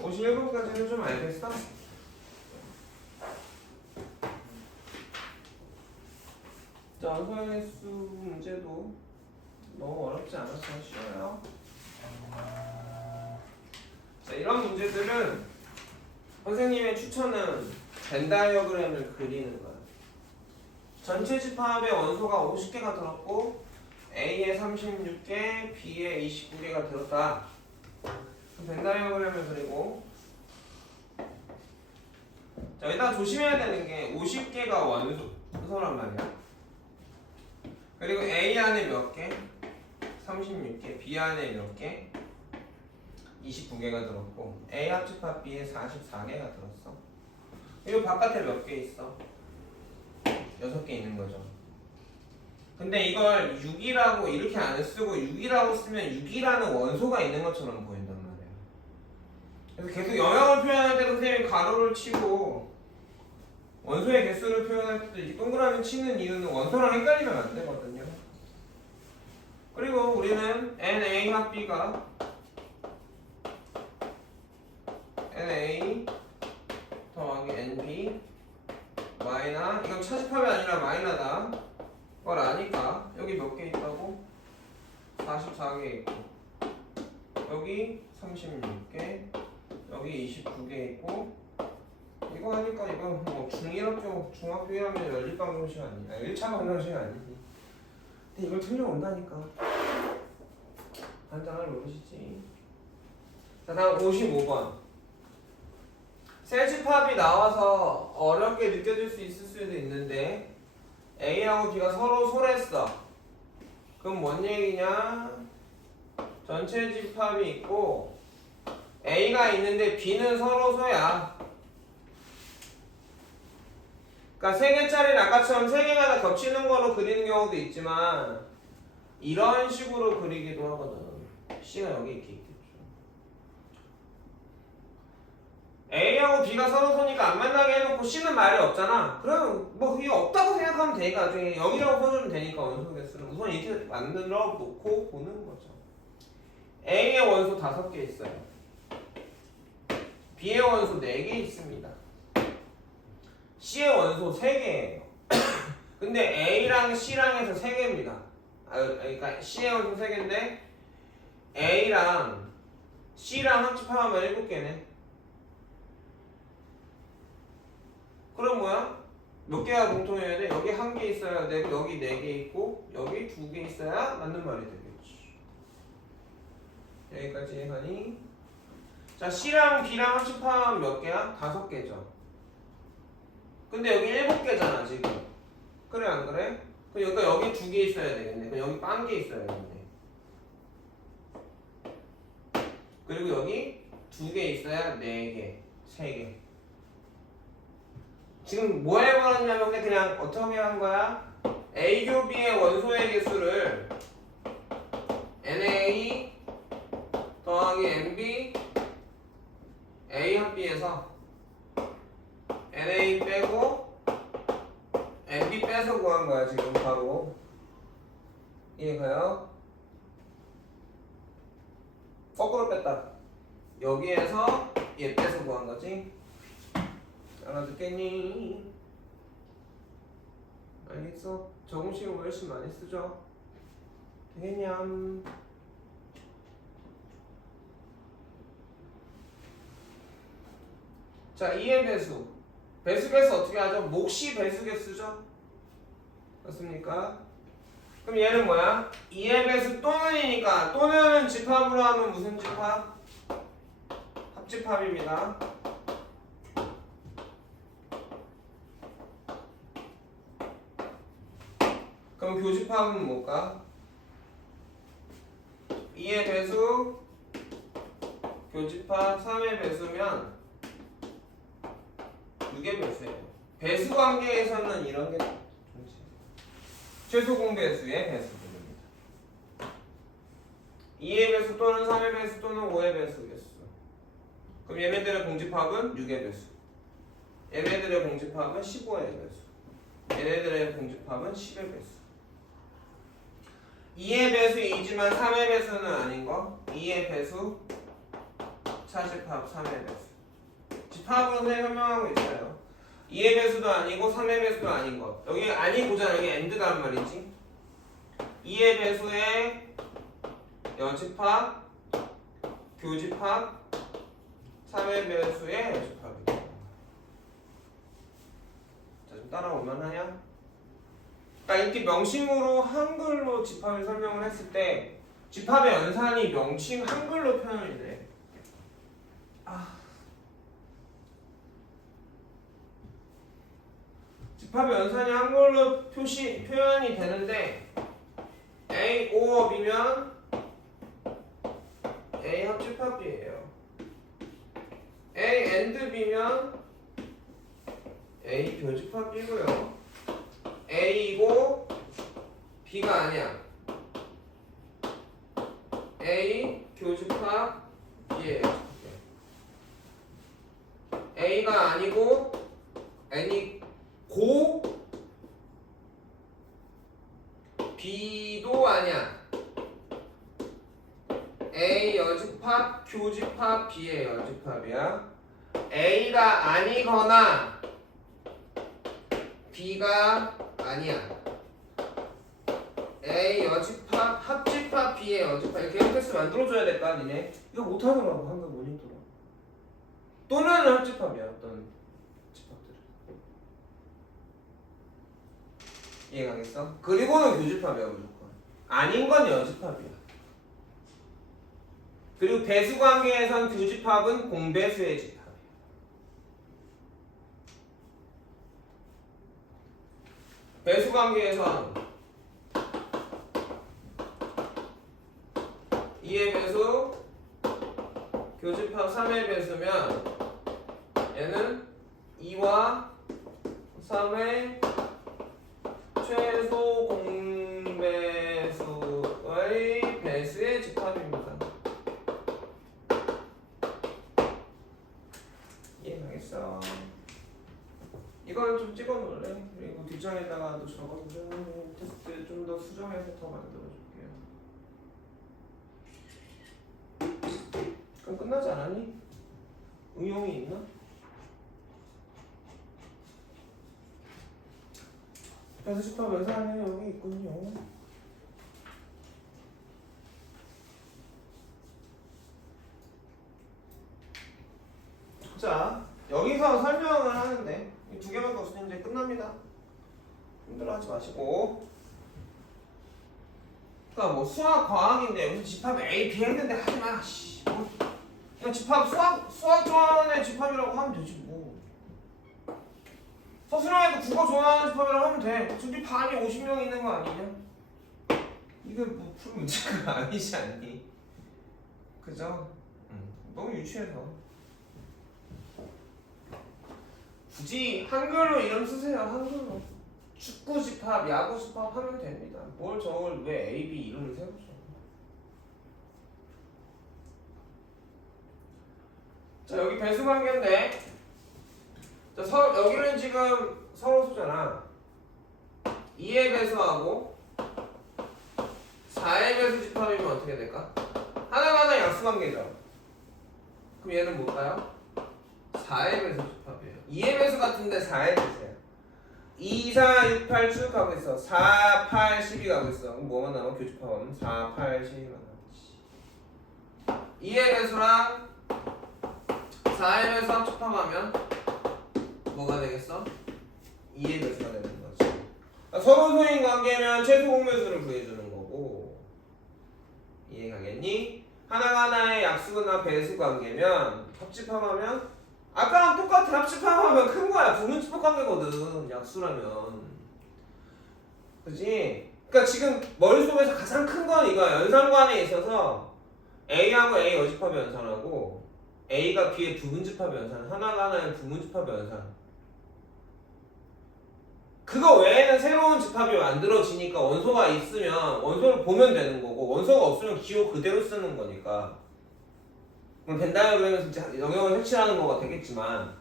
57번까지는 좀 알겠어? 자, 소형의 수 문제도 너무 어렵지 않아서 쉬워요. 자, 이런 문제들은 선생님의 추천은 벤 다이어그램을 그리는 거야. 전체 집합의 원소가 50개가 들었고 A에 36개, B에 29개가 들었다. 벤 다이어그램을 그리고 자, 여기다가 조심해야 되는 게 50개가 원소란 말이야. 그리고 A 안에 몇 개? 36개. B 안에 몇 개? 29개가 들었고 A 합집합 B에 44개가 들었어. 그리고 바깥에 몇 개 있어? 6개 있는 거죠. 근데 이걸 6이라고 이렇게 안 쓰고 6이라고 쓰면 6이라는 원소가 있는 것처럼 보인단 말이에요. 그래서 계속 영역을 표현할 때도 선생님이 가로를 치고 원소의 개수를 표현할 때도 이 동그라미 치는 이유는 원소랑 헷갈리면 안 되거든요. 그리고 우리는 NA 합 B가 NA 더하기 NB 마이너, 이건 차집합이 아니라 마이너다 걸 아니까 여기 몇 개 있다고? 44개 있고 여기 36개 여기 29개 있고 이거 하니까 이거 뭐 중학교 1학년 연립방정식 아니야. 1차 방정식 아니지. 근데 이걸 틀려온다니까. 단장을 모르시지. 자, 다음 55번. 셀집합이 나와서 어렵게 느껴질 수 있을 수도 있는데 A하고 B가 서로 소랬어. 그럼 뭔 얘기냐? 전체 집합이 있고 A가 있는데 B는 서로 소야. 그러니까 3개짜리를 아까처럼 3개가 다 겹치는 거로 그리는 경우도 있지만 이런 식으로 그리기도 하거든. C가 여기 이렇게 있겠죠. A하고 B가 서로 소니까 안 만나게 해놓고 C는 말이 없잖아. 그러면 뭐 그게 없다고 생각하면 되니까 나중에 0이라고 써주면 되니까 원소 개수는 우선 이렇게 만들어 놓고 보는 거죠. A의 원소 5개 있어요. B의 원소 4개 있습니다. C의 원소 3개예요. 근데 A랑 C랑 해서 3개입니다. 그러니까 C의 원소 3개인데 A랑 C랑 합집하면 7개네. 그럼 뭐야? 몇 개가 공통이어야 돼? 여기 1개 있어야 되고 여기 4개 있고 여기 2개 있어야 맞는 말이 되겠지. 여기까지 해가니 자, C랑 B랑 합집하면 몇 개야? 5개죠. 근데 여기 7개잖아 지금. 그래 안 그래? 그러니까 여기 2개 있어야 되겠네. 그럼 여기 빤 개 있어야겠네. 그리고 여기 2개 있어야 4개, 3개. 지금 뭐 해버렸냐면 그냥 어떻게 한 거야? A, B의 원소의 개수를 NA 더하기 NB A 합 B에서 NA 빼고 NB 빼서 구한 거야 지금 바로. 이해가요? 거꾸로 뺐다. 여기에서 얘 빼서 구한 거지. 알아듣겠니? 알겠어? 적응식을 훨씬 많이 쓰죠? 되겠냐? 자, 2의 배수. 배수개수 어떻게 하죠? 몫이 배수개수죠? 그렇습니까? 그럼 얘는 뭐야? 2의 배수 또는이니까 또는 집합으로 하면 무슨 집합? 합집합입니다. 그럼 교집합은 뭘까? 2의 배수 교집합 3의 배수면 6의 배수예요. 배수 관계에서는 이런 게 존재. 최소 공배수의 배수분입니다. 2의 배수 또는 3의 배수 또는 5의 배수겠어. 그럼 얘네들의 공집합은 6의 배수. 얘네들의 공집합은 15의 배수. 얘네들의 공집합은 10의 배수. 2의 배수이지만 3의 배수는 아닌 거. 2의 배수 차집합 3의 배수. 집합으로 선생님 설명하고 있어요. 2의 배수도 아니고 3의 배수도 아닌 것. 여기 아니고잖아. 여기 엔드단 말이지. 2의 배수의 여집합, 교집합, 3의 배수의 여집합이다. 자, 좀 따라오면 하냐? 그러니까 이렇게 명칭으로 한글로 집합을 설명을 했을 때 집합의 연산이 명칭 한글로 표현이 돼. 집합의 연산이 한글로 표현이 되는데 A 오업이면 A 합집합이에요. A and B면 A 교집합이고요. A이고 B가 아니야. A 교집합 B예요. A가 아니고 N이고 B도 아니야. A 여집합 교집합 B의 여집합이야. A가 아니거나 B가 아니야. A 여집합 합집합 B의 여집합. 이렇게 텍스트 만들어줘야 될까 니네? 이거 못하더라고 한글 모니터로. 또는 합집합이야 어떤 집합들은. 이해가겠어? 그리고는 교집합이야 무조건. 아닌 건 여집합이야. 그리고 배수관계에선 교집합은 공배수의 집합이야. 배수관계에선 2의 배수, 교집합 3의 배수면 얘는 2와 3의 최소 공배수의 배수의 집합입니다. 이해가겠어? 이거는 좀 찍어 놓을래? 그리고 뒷장에다가도 적어서 테스트 좀 더 수정해서 더 만들어줄게요. 그럼 끝나지 않았니? 응용이 있나? 배수 집합 연산이 여기 있군요. 자, 여기서 설명을 하는데 이 두 개밖에 없으니 이제 끝납니다. 힘들어하지 마시고. 그러니까 뭐 수학 과학인데 무슨 집합 A, B 했는데 하지 마. 씨. 그냥 집합 수학 좋아하는 집합이라고 하면 되지 뭐. 서술형에도 국어 좋아하는 집합이라고 하면 돼. 저기 반이 50명 있는 거 아니냐? 이거 뭐 풀 문제가 아니지 않니? 그죠? 너무 유치해서. 굳이 한글로 이름 쓰세요. 한글로. 축구 집합, 야구 집합 하면 됩니다. 뭘 저걸 왜 A, B 이름을 세우죠? 자, 여기 배수 관계인데, 자, 여기는 지금 서로수잖아. 2의 배수하고 4의 배수 집합이면 어떻게 될까? 하나하나 약수 관계죠. 그럼 얘는 뭘까요? 4의 배수 집합이에요. 2의 배수 같은데 4의 배수야. 2, 4, 6, 8 쭉 가고 있어. 4, 8, 12 가고 있어. 그럼 뭐만 남아? 교집합하면 4, 8, 12만 남았지. 2의 배수랑 4의 배수 합집합하면 뭐가 되겠어? 2의 배수가 되는 거지. 서로 소인 관계면 최소 공배수를 구해주는 거고. 이해가겠니? 하나하나의 약수나 배수 관계면 합집합하면 아까랑 똑같아. 합집합하면 큰 거야. 부분집합 관계거든. 약수라면. 그지? 그러니까 지금 머릿속에서 가장 큰 건 이거야. 연산관에 있어서 A하고 A 여집합 연산하고 A가 B의 부분집합 연산, 하나가 하나의 부분집합 연산. 그거 외에는 새로운 집합이 만들어지니까 원소가 있으면 원소를 보면 되는 거고 원소가 없으면 기호 그대로 쓰는 거니까. 그럼 벤다이어 그러면 진짜 영역을 색칠하는 거가 되겠지만,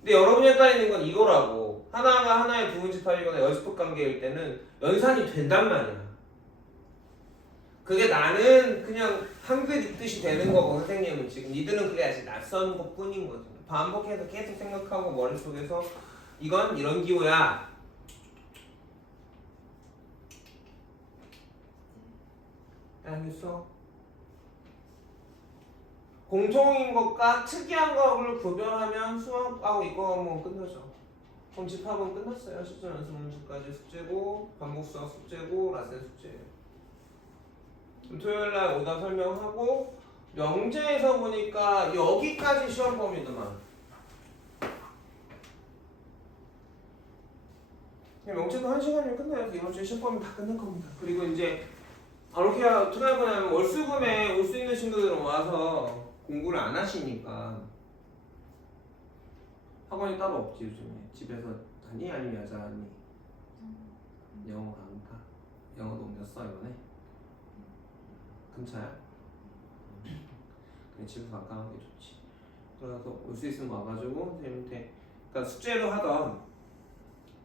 근데 여러분이 헷갈리는 건 이거라고. 하나가 하나의 부분집합이거나 여집합 관계일 때는 연산이 된단 말이야. 그게 나는 그냥 한글 읽듯이 되는 거고 선생님은 지금 니들은 그게 아직 낯선 것 뿐인 거죠. 반복해서 계속 생각하고 머릿속에서 이건 이런 기호야. 알겠어? 공통인 것과 특이한 거를 구별하면 수학하고 이거 하면 끝나죠. 그럼 집합은 끝났어요. 실전 연습 문제까지 숙제고 반복 수학 숙제고 라센 숙제예요. 토요일날 오답 설명하고 명제에서 보니까 여기까지 시험 범위더만. 명제도 1시간이면 끝나요. 이번 주에 시험 범위 다 끝날 겁니다. 그리고 이제 이렇게 어떻게 할 거냐면 월수금에 올 수 있는 친구들은 와서 공부를 안 하시니까 학원이 따로 없지 요즘에. 집에서 하니 아니면 여자 하니? 영어 강사? 영어도 옮겼어 이번에? 근처야? 그냥 집에서 가까운 게 좋지. 그래서 올 수 있으면 와가지고 선생님한테 그러니까 숙제로 하던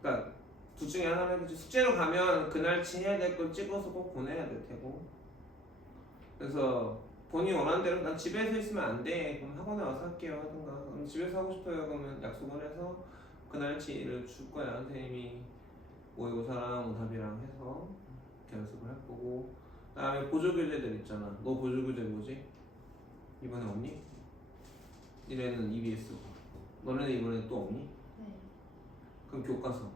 그러니까 둘 중에 하나는 해야지. 숙제로 가면 그날치 해야 될 걸 찍어서 꼭 보내야 될 테고 그래서 본인이 원하는 대로 난 집에서 있으면 안 돼. 그럼 학원에 와서 할게요 하든가 그럼 집에서 하고 싶어요 그러면 약속을 해서 그날치를 줄 거야. 선생님이 모의고사랑 오답이랑 해서 연습을 할 거고 그 다음에 보조교재들 있잖아. 너 보조교재 뭐지? 이번에 없니? 이래는 EBS고 너네는 이번에 또 없니? 네. 그럼 교과서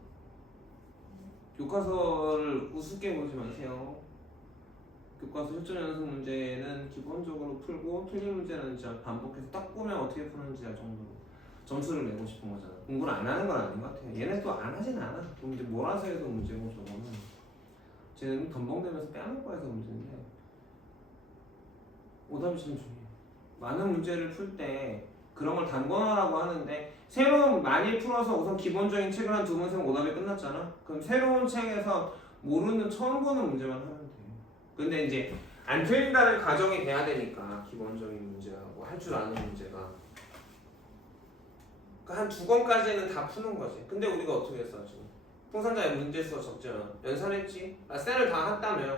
교과서를 우습게 보지 마세요. 교과서 실전 연습 문제는 기본적으로 풀고 틀린 문제는 진짜 반복해서 딱 보면 어떻게 푸는지 알 정도로 점수를 내고 싶은 거잖아. 공부를 안 하는 건 아닌 것 같아요. 얘네 또 안 하진 않아. 그럼 이제 몰아서 해서 문제고 저거는 쟤는 덤벙대면서 빼먹고 해서 문제인데 오답이 제일 중요해. 많은 문제를 풀 때 그런 걸 단권화라고 하는데 새로운 많이 풀어서 우선 기본적인 책을 한 2번 세면 오답이 끝났잖아. 그럼 새로운 책에서 모르는 처음 보는 문제만 하면 돼. 근데 이제 안 틀린다는 가정이 돼야 되니까 기본적인 문제하고 할 줄 아는 문제가 그러니까 한 2권까지는 다 푸는 거지. 근데 우리가 어떻게 했어 지금? 풍산자의 문제수가 적잖아. 연산했지? 라센을 다 했다며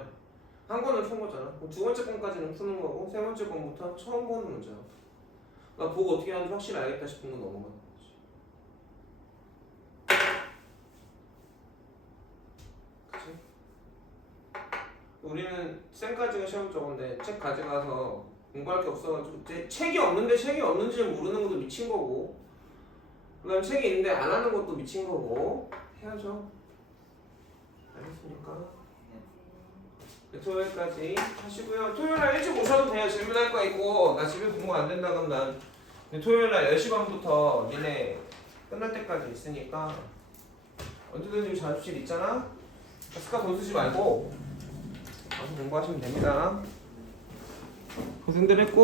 한 권을 푼 거잖아. 그럼 2번째 권까지는 푸는 거고 3번째 권부터 처음 보는 문제야. 그러니까 보고 어떻게 하는지 확실히 알겠다 싶은 건 넘어가는 거지. 그치? 우리는 쌤까지가 시험 적은데 책 가져가서 공부할 게 없어가지고 책이 없는데 책이 없는지 모르는 것도 미친 거고 그 다음 책이 있는데 안 하는 것도 미친 거고 해야죠. 알겠습니까? 토요일까지 하시고요. 토요일날 일찍 오셔도 돼요. 질문할 거 있고 나 집에 공부 안 된다 그럼 난 토요일날 10시 반부터 니네 끝날 때까지 있으니까 언제든지 자습실 있잖아? 스카 돈 쓰지 말고 와서 공부하시면 됩니다. 고생들 했고